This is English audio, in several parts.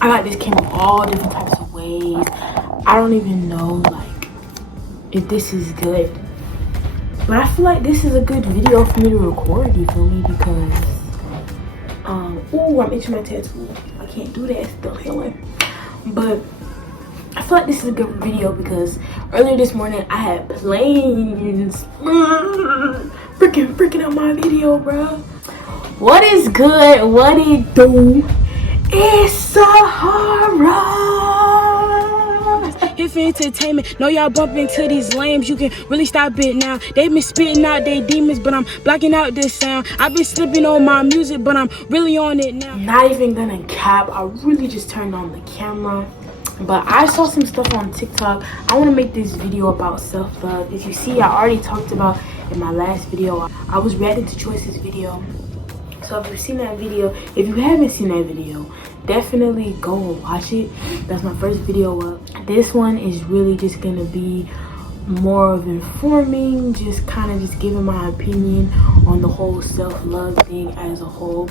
I got this camera all different types of ways. I don't even know like if this is good, but I feel like this is a good video for me to record, you feel me? Because oh, I'm itching my tattoo. I can't do that, it's still healing. But I feel like this is a good video because earlier this morning I had planes freaking out my video, bro. What is good? What it do? It's Sahara. If entertainment, know y'all bump into these lames, you can really stop it now. They been spitting out they demons, but I'm blocking out this sound. I've been slipping on my music, but I'm really on it now. Not even gonna cap, I really just turned on the camera. But I saw some stuff on TikTok. I want to make this video about self-love. If you see, I already talked about in my last video. I was reacting to Choice's video. So if you've seen that video, if you haven't seen that video, definitely go and watch it. That's my first video up. This one is really just gonna be more of informing, just kind of just giving my opinion on the whole self-love thing as a whole,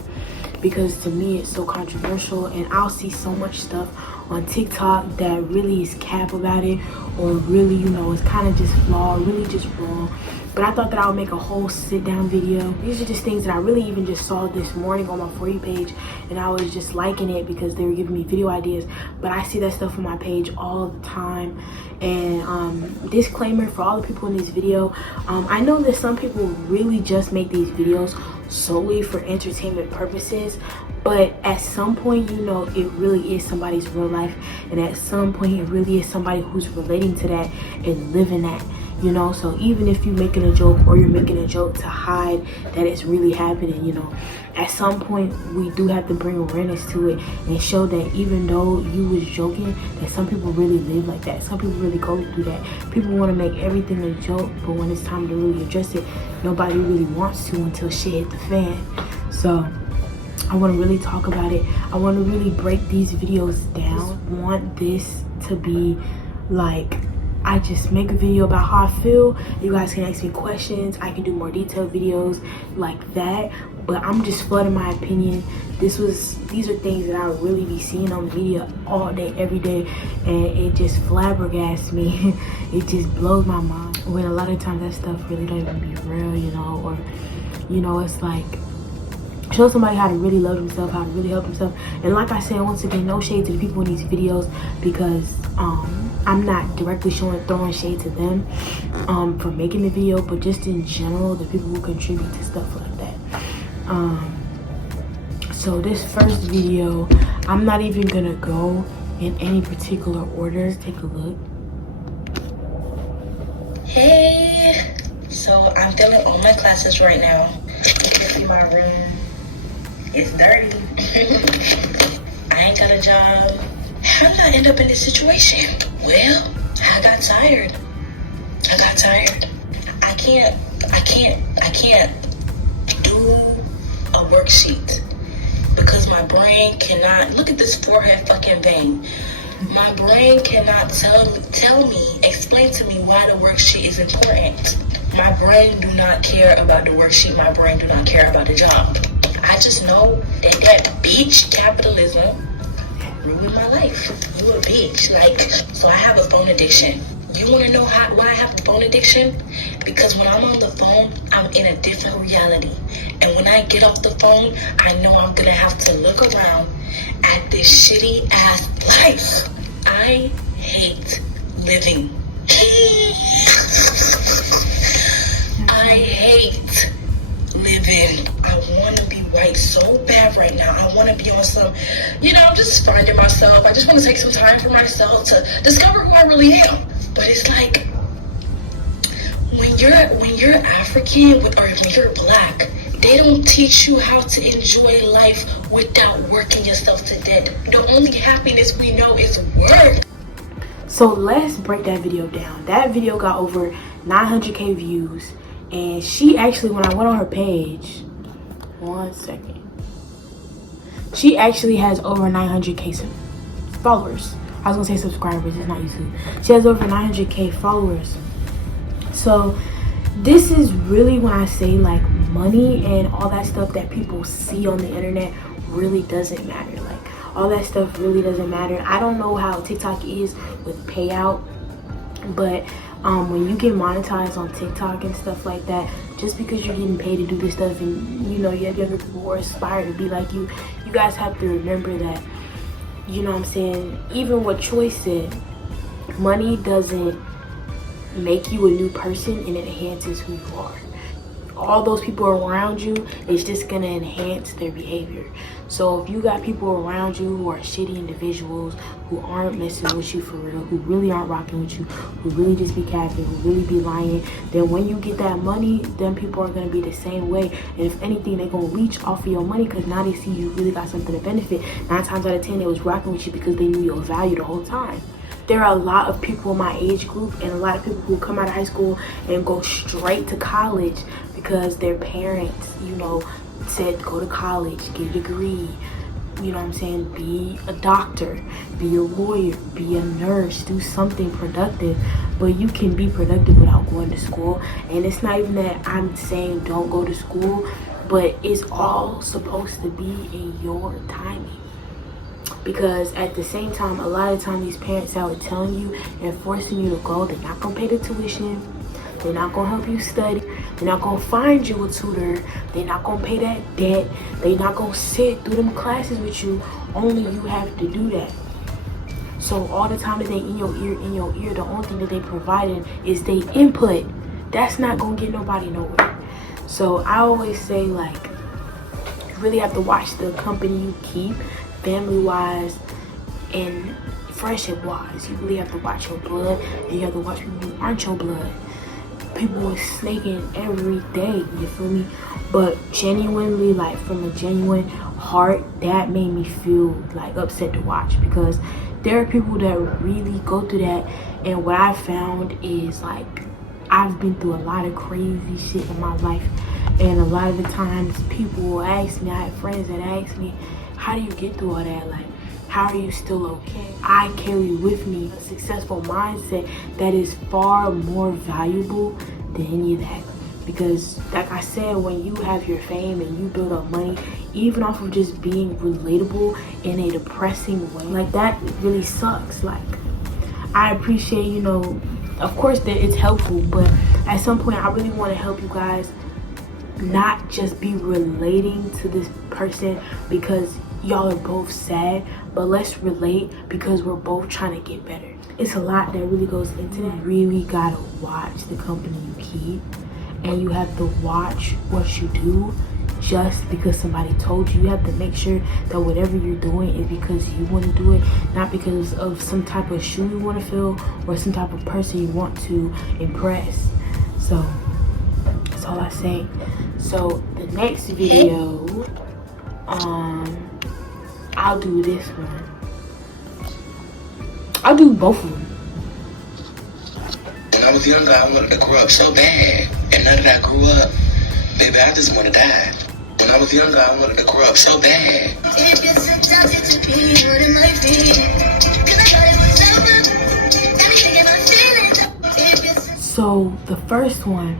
because to me it's so controversial, and I'll see so much stuff on TikTok that really is cap about it, or really, you know, it's kind of just flawed, really just wrong. But I thought that I would make a whole sit down video. These are just things that I really even just saw this morning on my For You page, and I was just liking it because they were giving me video ideas. But I see that stuff on my page all the time. And disclaimer for all the people in this video, I know that some people really just make these videos solely for entertainment purposes, but at some point, you know, it really is somebody's real life, and at some point it really is somebody who's relating to that and living that, you know. So even if you're making a joke, or you're making a joke to hide that it's really happening, you know, at some point we do have to bring awareness to it and show that even though you was joking, that some people really live like that. Some people really go through that. People want to make everything a joke, but when it's time to really address it, nobody really wants to until shit hit the fan. So I want to really talk about it. I want to really break these videos down. I want this to be like, I just make a video about how I feel. You guys can ask me questions. I can do more detailed videos like that. But I'm just flooding my opinion. These are things that I really be seeing on media all day, every day, and it just flabbergasts me. It just blows my mind. When a lot of times that stuff really don't even be real, you know, or, you know, it's like, show somebody how to really love themselves, how to really help themselves. And like I said, once again, no shade to the people in these videos, because I'm not directly throwing shade to them for making the video, but just in general, the people who contribute to stuff like that. So this first video, I'm not even gonna go in any particular order. Take a look. Hey, so I'm filming all my classes right now. You can see my room. It's dirty. I ain't got a job. How did I end up in this situation? Well, I got tired. I can't do a worksheet because my brain cannot, look at this forehead fucking vein. My brain cannot explain to me why the worksheet is important. My brain do not care about the worksheet. My brain do not care about the job. I just know that bitch capitalism ruined my life. You a bitch. Like, so I have a phone addiction. You want to know why I have a phone addiction? Because when I'm on the phone, I'm in a different reality. And when I get off the phone, I know I'm going to have to look around at this shitty ass life. I hate living. I hate living. I want to be right so bad right now. I want to be on some, you know, I'm just finding myself. I just want to take some time for myself to discover who I really am. But it's like, when you're African or when you're black, they don't teach you how to enjoy life without working yourself to death. The only happiness we know is work. So let's break that video down. That video got over 900k views, and she actually, when I went on her page, one second, she actually has over 900k followers. I was gonna say subscribers, it's not YouTube. She has over 900k followers. So this is really when I say like money and all that stuff that people see on the internet really doesn't matter. Like, all that stuff really doesn't matter. I don't know how TikTok is with payout, but when you get monetized on TikTok and stuff like that, just because you're getting paid to do this stuff, and you know you have younger people who aspire to be like you guys have to remember that, you know what I'm saying, even what Choice said, money doesn't make you a new person, and it enhances who you are. All those people around you, it's just gonna enhance their behavior. So if you got people around you who are shitty individuals, who aren't messing with you for real, who really aren't rocking with you, who really just be capping, who really be lying, then when you get that money, then people are gonna be the same way. And if anything, they're gonna leech off of your money, because now they see you really got something to benefit. 9 times out of 10, they was rocking with you because they knew your value the whole time. There are a lot of people in my age group, and a lot of people who come out of high school and go straight to college because their parents, you know, said go to college, get a degree, you know what I'm saying, be a doctor, be a lawyer, be a nurse, do something productive. But you can be productive without going to school. And it's not even that I'm saying don't go to school, but it's all supposed to be in your timing. Because at the same time, a lot of times these parents out here telling you and forcing you to go, they're not gonna pay the tuition, they're not gonna help you study, they're not gonna find you a tutor, they're not gonna pay that debt, they're not gonna sit through them classes with you, only you have to do that. So all the time that they in your ear, the only thing that they providing is they input. That's not gonna get nobody nowhere. So I always say, like, you really have to watch the company you keep, family wise and friendship wise. You really have to watch your blood, and you have to watch people who aren't your blood. People are snaking every day, you feel me? But genuinely, like from a genuine heart, that made me feel like upset to watch, because there are people that really go through that. And what I found is, like, I've been through a lot of crazy shit in my life, and a lot of the times people will ask me, I have friends that ask me, how do you get through all that? Like, how are you still okay? I carry with me a successful mindset that is far more valuable than any of that. Because like I said, when you have your fame and you build up money, even off of just being relatable in a depressing way, like, that really sucks. Like, I appreciate, you know, of course that it's helpful, but at some point I really want to help you guys not just be relating to this person because y'all are both sad, but let's relate because we're both trying to get better. It's a lot that really goes into that. You really gotta watch the company you keep, and you have to watch what you do just because somebody told you. You have to make sure that whatever you're doing is because you want to do it, not because of some type of shoe you want to fill or some type of person you want to impress. So that's all I say. So the next video, I'll do this one. I'll do both of them. When I was younger, I wanted to grow up so bad. And now that I grew up, baby, I just want to die. When I was younger, I wanted to grow up so bad. So the first one,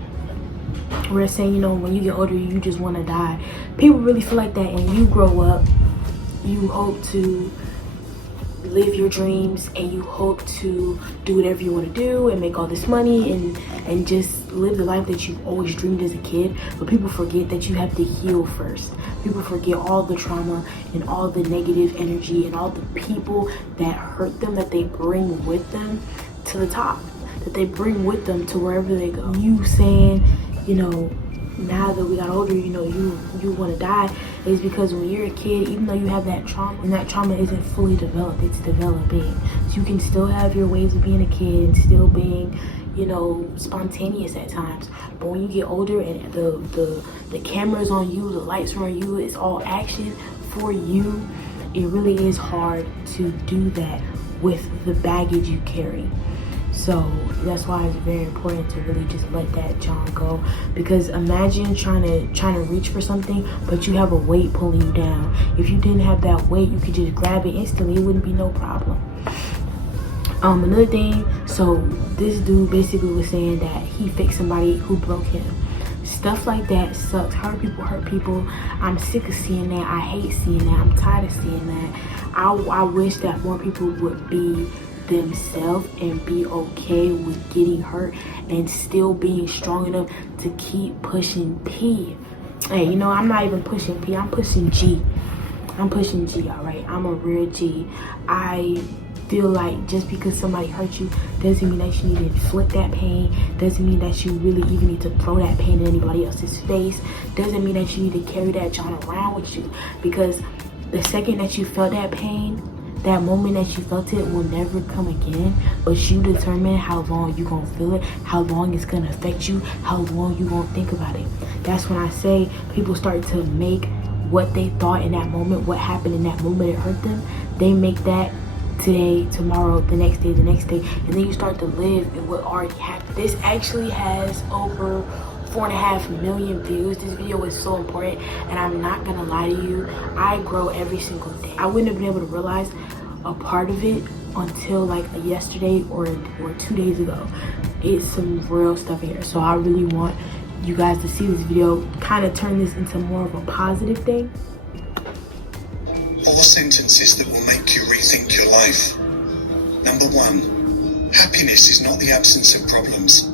we're saying, you know, when you get older, you just want to die. People really feel like that, and you grow up, you hope to live your dreams, and you hope to do whatever you want to do and make all this money and just live the life that you've always dreamed as a kid. But people forget that you have to heal first. People forget all the trauma and all the negative energy and all the people that hurt them, that they bring with them to the top, that they bring with them to wherever they go. You saying, you know, now that we got older, you know, you want to die, is because when you're a kid, even though you have that trauma, and that trauma isn't fully developed, it's developing. So you can still have your ways of being a kid and still being, you know, spontaneous at times. But when you get older and the camera's on you, the lights are on you, it's all action for you, it really is hard to do that with the baggage you carry. So that's why it's very important to really just let that junk go. Because imagine trying to reach for something, but you have a weight pulling you down. If you didn't have that weight, you could just grab it instantly. It wouldn't be no problem. Another thing, so this dude basically was saying that he fixed somebody who broke him. Stuff like that sucks. Hurt people hurt people. I'm sick of seeing that. I hate seeing that. I'm tired of seeing that. I wish that more people would be themselves and be okay with getting hurt and still being strong enough to keep pushing P. Hey, you know, I'm not even pushing P, I'm pushing G. I'm pushing G, all right? I'm a real G. I feel like just because somebody hurt you doesn't mean that you need to inflict that pain, doesn't mean that you really even need to throw that pain in anybody else's face, doesn't mean that you need to carry that John around with you, because the second that you felt that pain, that moment that you felt it will never come again, but you determine how long you gonna feel it, how long it's gonna affect you, how long you gonna think about it. That's when I say people start to make what they thought in that moment, what happened in that moment, it hurt them. They make that today, tomorrow, the next day, and then you start to live in what already happened. This actually has over 4.5 million views. This video is so important, and I'm not gonna lie to you, I grow every single day. I wouldn't have been able to realize a part of it until like yesterday or 2 days ago. It's some real stuff here, so I really want you guys to see this video, kind of turn this into more of a positive thing. 4 sentences that will make you rethink your life. Number 1, happiness is not the absence of problems,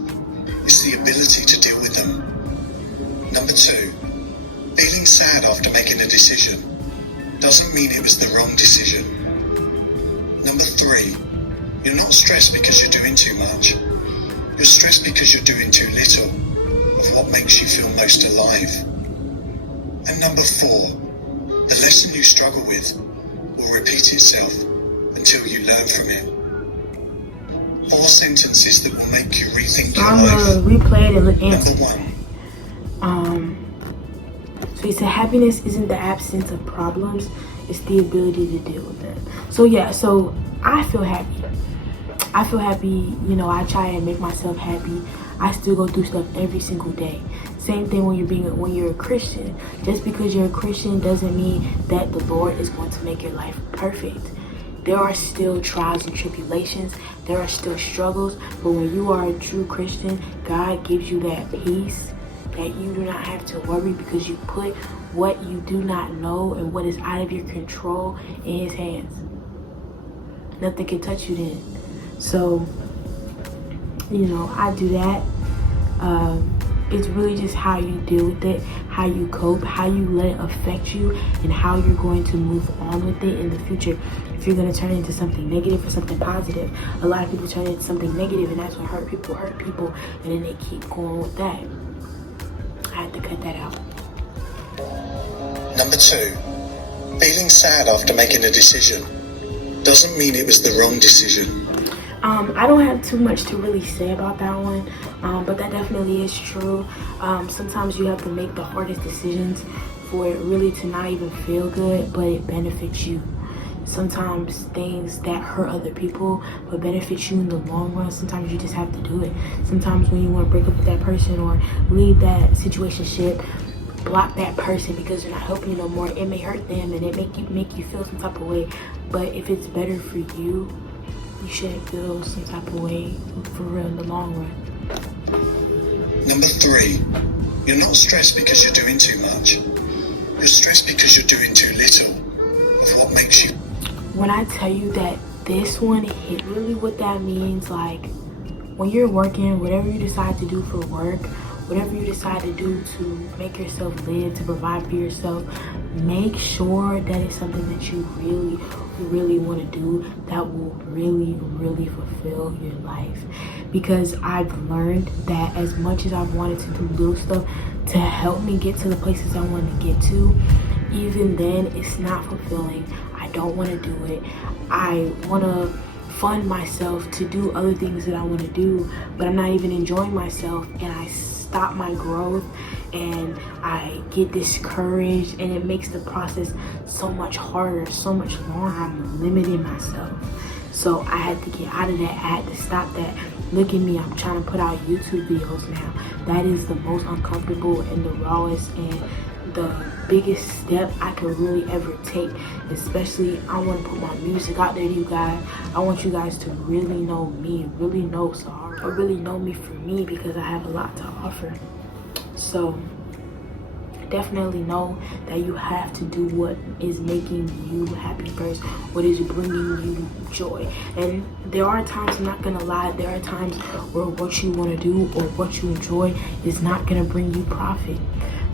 it's the ability to deal with them. Number 2, feeling sad after making a decision doesn't mean it was the wrong decision. Number 3, you're not stressed because you're doing too much. You're stressed because you're doing too little of what makes you feel most alive. And number 4, the lesson you struggle with will repeat itself until you learn from it. 4 sentences that will make you rethink your life. I'm gonna replay it and look Number answer. 1. So he said happiness isn't the absence of problems, it's the ability to deal with them. So yeah, so I feel happy. I feel happy, you know, I try and make myself happy. I still go through stuff every single day. Same thing when you're a Christian. Just because you're a Christian doesn't mean that the Lord is going to make your life perfect. There are still trials and tribulations. There are still struggles. But when you are a true Christian, God gives you that peace that you do not have to worry, because you put what you do not know and what is out of your control in His hands. Nothing can touch you then. So, you know, I do that. It's really just how you deal with it, how you cope, how you let it affect you, and how you're going to move on with it in the future. If you're going to turn it into something negative or something positive. A lot of people turn it into something negative, and that's what hurt people, and then they keep going with that. I had to cut that out. Number 2, feeling sad after making a decision doesn't mean it was the wrong decision. I don't have too much to really say about that one, but that definitely is true. Sometimes you have to make the hardest decisions for it really to not even feel good, but it benefits you. Sometimes things that hurt other people but benefit you in the long run, sometimes you just have to do it. Sometimes when you want to break up with that person or leave that situationship, block that person because they're not helping you no more. It may hurt them and it make you feel some type of way, but if it's better for you, you shouldn't feel some type of way for real in the long run. Number 3, you're not stressed because you're doing too much. You're stressed because you're doing too little of what makes you. When I tell you that this one hit really what that means, like when you're working, whatever you decide to do for work, whatever you decide to do to make yourself live, to provide for yourself, make sure that it's something that you really want to do that will really fulfill your life. Because I've learned that as much as I've wanted to do little stuff to help me get to the places I want to get to, even then it's not fulfilling. I don't want to do it. I want to fund myself to do other things that I want to do, but I'm not even enjoying myself, and I stop my growth and I get discouraged, and it makes the process so much harder, so much longer. I'm limiting myself. So I had to get out of that. I had to stop that. Look at me, I'm trying to put out YouTube videos now. That is the most uncomfortable and the rawest and the biggest step I could really ever take. Especially, I want to put my music out there to you guys. I want you guys to really know me, really know Sahara, or really know me for me, because I have a lot to offer. So definitely know that you have to do what is making you happy first, what is bringing you joy. And there are times, I'm not gonna lie, there are times where what you want to do or what you enjoy is not gonna bring you profit,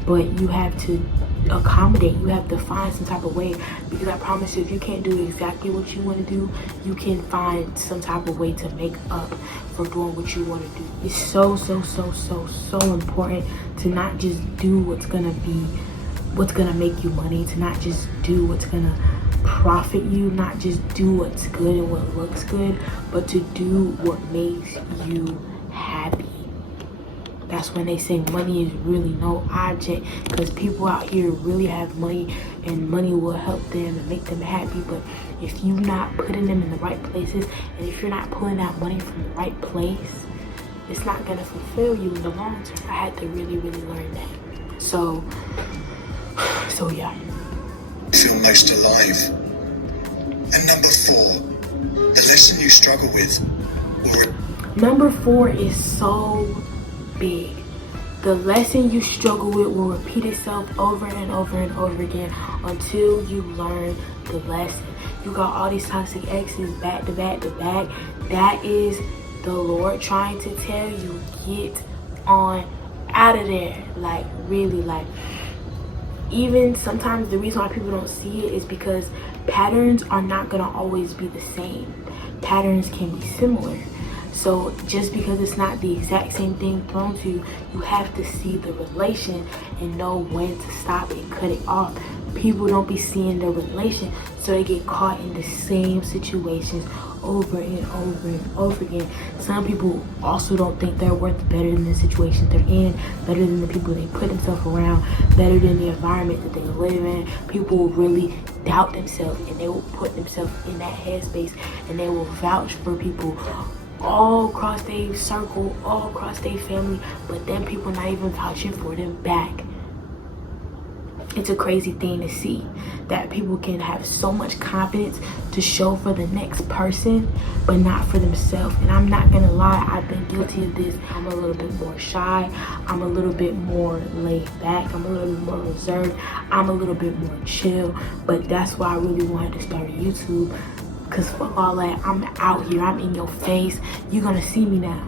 but you have to accommodate, you have to find some type of way, because I promise you, if you can't do exactly what you want to do, you can find some type of way to make up for doing what you want to do. It's so important to not just do what's gonna make you money, to not just do what's gonna profit you, not just do what's good and what looks good, but to do what makes you happy. That's when they say money is really no object, because people out here really have money and money will help them and make them happy. But if you're not putting them in the right places, and if you're not pulling that money from the right place, it's not gonna fulfill you in the long term. I had to really learn that. So yeah. Feel most alive. And number 4, the lesson you struggle with. Number 4 is so big. The lesson you struggle with will repeat itself over and over again until you learn the lesson. You got all these toxic exes back to back. That is the Lord trying to tell you, get on out of there. Like, really, like, even sometimes the reason why people don't see it is because patterns are not gonna always be the same. Patterns can be similar. So just because it's not the exact same thing thrown to you, you have to see the relation and know when to stop and cut it off. People don't be seeing the relation, so they get caught in the same situations over and over again. Some people also don't think they're worth better than the situation they're in, better than the people they put themselves around, better than the environment that they live in. People will really doubt themselves, and they will put themselves in that headspace, and they will vouch for people all across their circle, all across their family, but then people not even vouching for them back. It's a crazy thing to see that people can have so much confidence to show for the next person, but not for themselves. And I'm not gonna lie, I've been guilty of this. I'm a little bit more shy, I'm a little bit more laid back, I'm a little bit more reserved, I'm a little bit more chill. But that's why I really wanted to start YouTube, because fuck all that, I'm out here, I'm in your face, you're gonna see me now.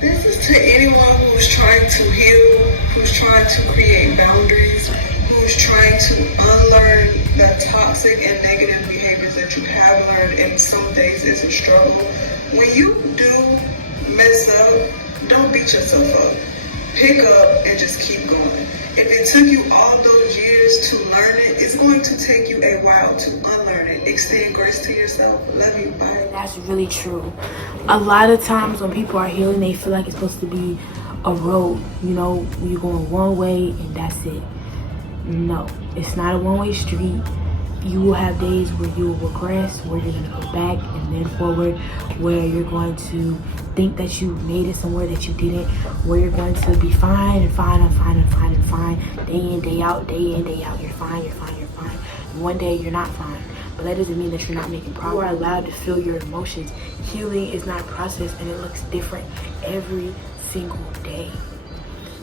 This is to anyone who's trying to heal, who's trying to create boundaries, who's trying to unlearn the toxic and negative behaviors that you have learned, and some days it's a struggle. When you do mess up, don't beat yourself up. Pick up and just keep going. If it took you all those years to learn it, it's going to take you a while to unlearn it. Extend grace to yourself. Love you. Bye. That's really true. A lot of times when people are healing, they feel like it's supposed to be a road. You know, you're going one way and that's it. No, it's not a one-way street. You will have days where you will regress, where you're going to go back and then forward, where you're going to think that you made it somewhere that you didn't, where you're going to be fine, day in, day out, you're fine. And one day you're not fine, but that doesn't mean that you're not making progress. You are allowed to feel your emotions. Healing is not a process, and it looks different every single day.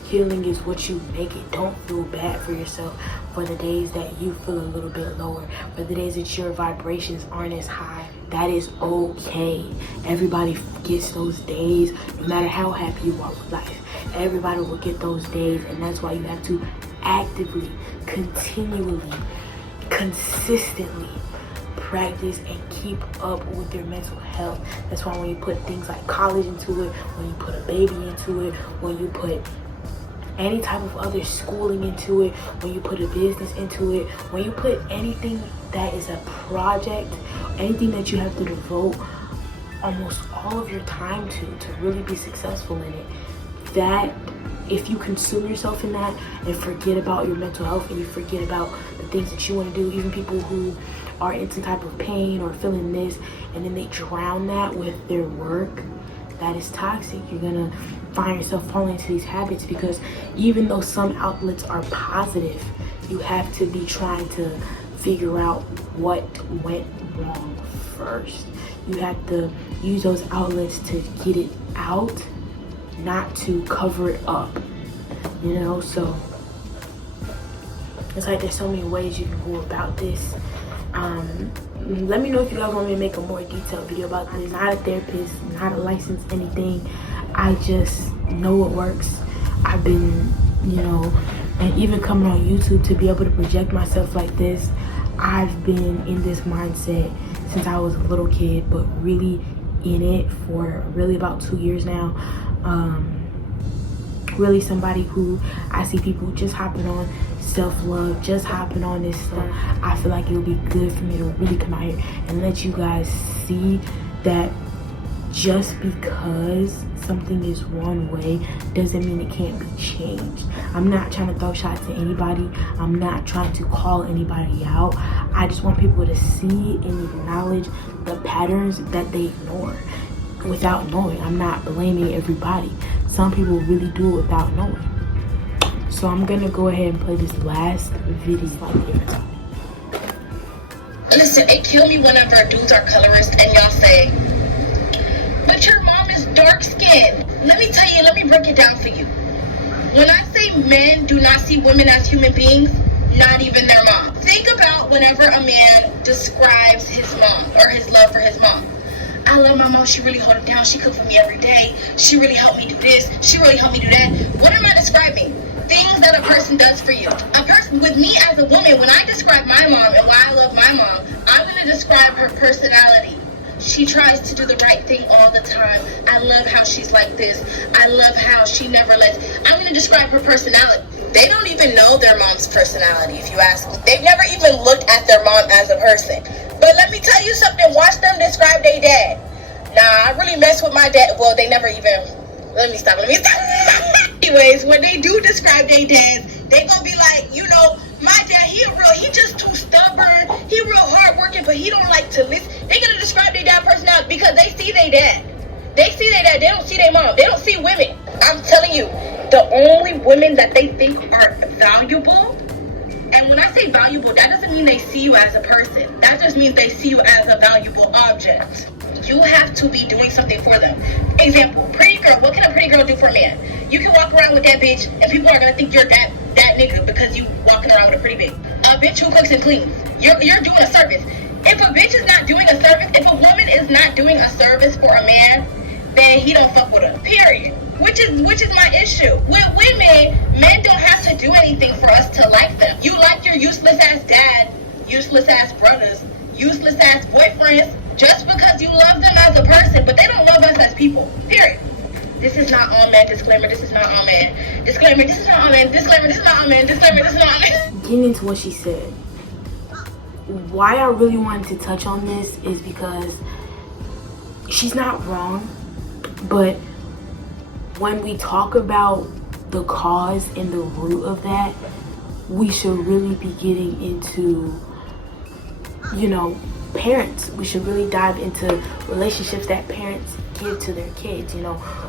Healing is what you make it. Don't feel bad for yourself for the days that you feel a little bit lower, for the days that your vibrations aren't as high. That is okay. Everybody gets those days, no matter how happy you are with life. Everybody will get those days, and that's why you have to actively, continually, consistently practice and keep up with your mental health. That's why when you put things like college into it, when you put a baby into it, when you put any type of other schooling into it, when you put a business into it, when you put anything that is a project, anything that you have to devote almost all of your time to really be successful in it, that if you consume yourself in that and forget about your mental health and you forget about the things that you want to do, even people who are in some type of pain or feeling this, and then they drown that with their work, that is toxic. You're gonna find yourself falling into these habits, because even though some outlets are positive, you have to be trying to figure out what went wrong first. You have to use those outlets to get it out, not to cover it up, you know. So It's like there's so many ways you can go about this. Let me know if you guys want me to make a more detailed video about this. Not a therapist, not a licensed anything. I just know what works. I've been, and even coming on YouTube to be able to project myself like this, I've been in this mindset since I was a little kid, but really in it for really about 2 years now. Really somebody who I see people just hopping on self-love, just hopping on this stuff. I feel like it would be good for me to really come out here and let you guys see that just because something is one way doesn't mean it can't be changed. I'm not trying to throw shots at anybody. I'm not trying to call anybody out. I just want people to see and acknowledge the patterns that they ignore without knowing. I'm not blaming everybody. Some people really do it without knowing. So I'm gonna go ahead and play this last video like here. Listen, it kill me whenever dudes are colorist and y'all say, but your mom is dark skinned. Let me tell you, let me break it down for you. When I say men do not see women as human beings, not even their mom. Think about whenever a man describes his mom or his love for his mom. I love my mom, she really hold it down, she cook for me every day, she really helped me do this, she really helped me do that. What am I describing? Things that a person does for you. A person, with me as a woman, when I describe my mom and why I love my mom, I'm going to describe her personality. She tries to do the right thing all the time. I love how she's like this. I love how she never lets. I'm going to describe her personality. They don't even know their mom's personality, if you ask me. They've never even looked at their mom as a person. But let me tell you something. Watch them describe their dad. Nah, I really mess with my dad. Well, they never even... Let me stop. Anyways, when they do describe their dads, they gonna be like, my dad, he just too stubborn. He real hardworking, but he don't like to listen. They gonna describe their dad personality because they see their dad. They see their dad. They don't see their mom. They don't see women. I'm telling you, the only women that they think are valuable, and when I say valuable, that doesn't mean they see you as a person. That just means they see you as a valuable object. You have to be doing something for them. Example, pretty girl. What can a pretty girl do for a man? You can walk around with that bitch, and people are gonna think you're that nigga because you walking around with a pretty bitch. A bitch who cooks and cleans. You're doing a service. If a bitch is not doing a service, if a woman is not doing a service for a man, then he don't fuck with her. Period. Which is my issue. With women, men don't have to do anything for us to like them. You like your useless ass dad, useless ass brothers, useless ass boyfriends, just because you love them as a person, but they don't love us as people. Period. This is not all men. Disclaimer, this is not all men. Disclaimer, this is not all men. Disclaimer, this is not all men. Disclaimer, this is not all men. Getting into what she said. Why I really wanted to touch on this is because she's not wrong, but when we talk about the cause and the root of that, we should really be getting into, parents. We should really dive into relationships that parents give to their kids.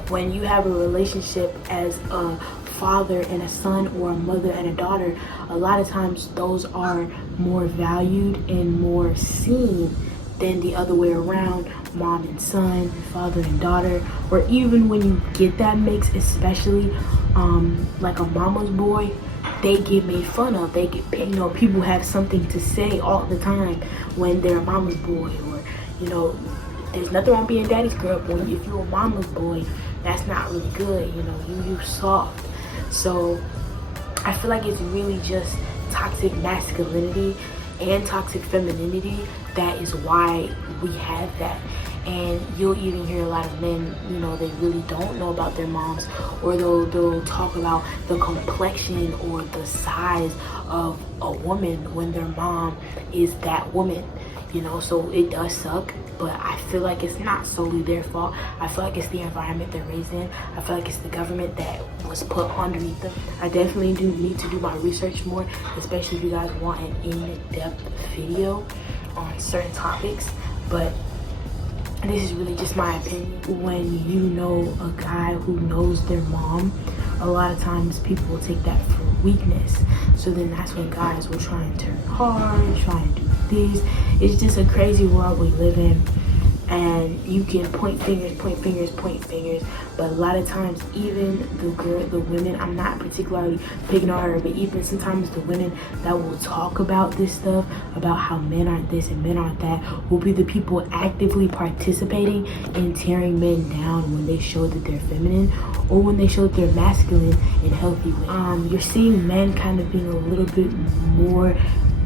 When you have a relationship as a father and a son, or a mother and a daughter, a lot of times those are more valued and more seen than the other way around, mom and son, father and daughter. Or even when you get that mix, especially like a mama's boy, they get made fun of. They get, people have something to say all the time when they're a mama's boy, or there's nothing wrong being daddy's girl, but if you're a mama's boy, that's not really good. You soft. So I feel like it's really just toxic masculinity and toxic femininity that is why we have that. And you'll even hear a lot of men, they really don't know about their moms, or they'll talk about the complexion or the size of a woman when their mom is that woman, so it does suck. But I feel like it's not solely their fault. I feel like it's the environment they're raised in. I feel like it's the government that was put underneath them. I definitely do need to do my research more, especially if you guys want an in-depth video on certain topics. But this is really just my opinion. When you know a guy who knows their mom, a lot of times people will take that for weakness. So then that's when guys will try and turn hard, try and do this. It's just a crazy world we live in. and you can point fingers, but a lot of times even the women, I'm not particularly picking on her, but even sometimes the women that will talk about this stuff, about how men aren't this and men aren't that, will be the people actively participating in tearing men down when they show that they're feminine or when they show that they're masculine in healthy ways. You're seeing men kind of being a little bit more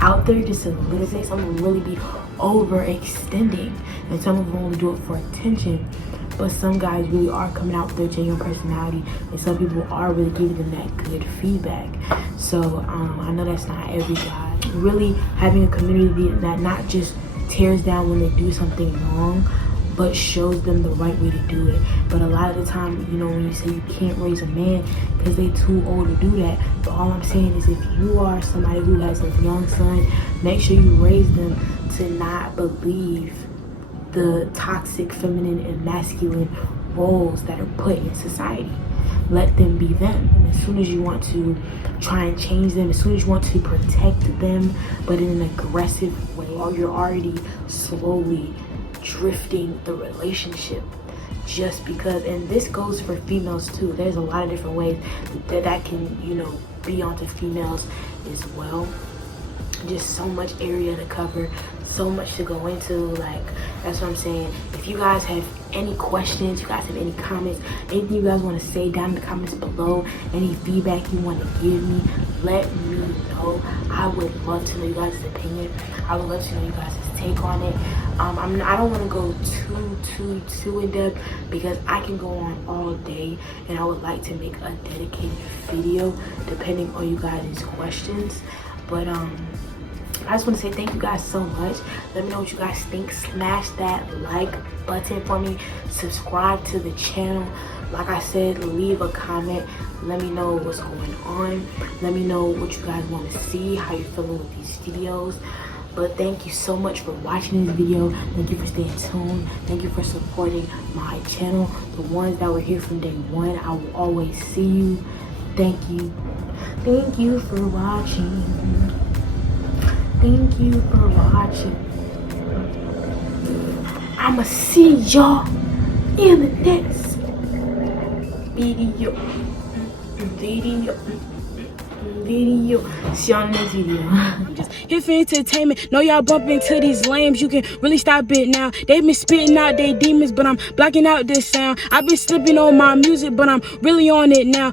out there, just a little bit. Some will really be overextending, and some of them only do it for attention, but some guys really are coming out with their genuine personality, and some people are really giving them that good feedback. So I know that's not every guy. Really having a community that not just tears down when they do something wrong, but shows them the right way to do it. But a lot of the time, you know, when you say you can't raise a man because they too old to do that, but all I'm saying is if you are somebody who has a young son, make sure you raise them to not believe the toxic feminine and masculine roles that are put in society. Let them be them. And as soon as you want to try and change them, as soon as you want to protect them, but in an aggressive way, or you're already slowly drifting the relationship just because, and this goes for females too. There's a lot of different ways that can, you know, be onto females as well. Just so much area to cover, so much to go into. Like, that's what I'm saying. If you guys have any questions, you guys have any comments, anything you guys want to say down in the comments below, any feedback you want to give me, let me know. I would love to know you guys' opinion. I would love to know you guys' take on it. I don't want to go too in depth because I can go on all day, and I would like to make a dedicated video depending on you guys' questions. But I just want to say thank you guys so much. Let me know what you guys think. Smash that like button for me. Subscribe to the channel. Like I said, leave a comment. Let me know what's going on. Let me know what you guys want to see, how you're feeling with these videos. But thank you so much for watching this video. Thank you for staying tuned. Thank you for supporting my channel. The ones that were here from day one, I will always see you. Thank you. Thank you for watching. Thank you for watching. I'ma see y'all in the next video. See y'all in the next video. I'm just here for entertainment. Know y'all bump into these lames. You can really stop it now. They been spitting out they demons, but I'm blocking out this sound. I've been slipping on my music, but I'm really on it now.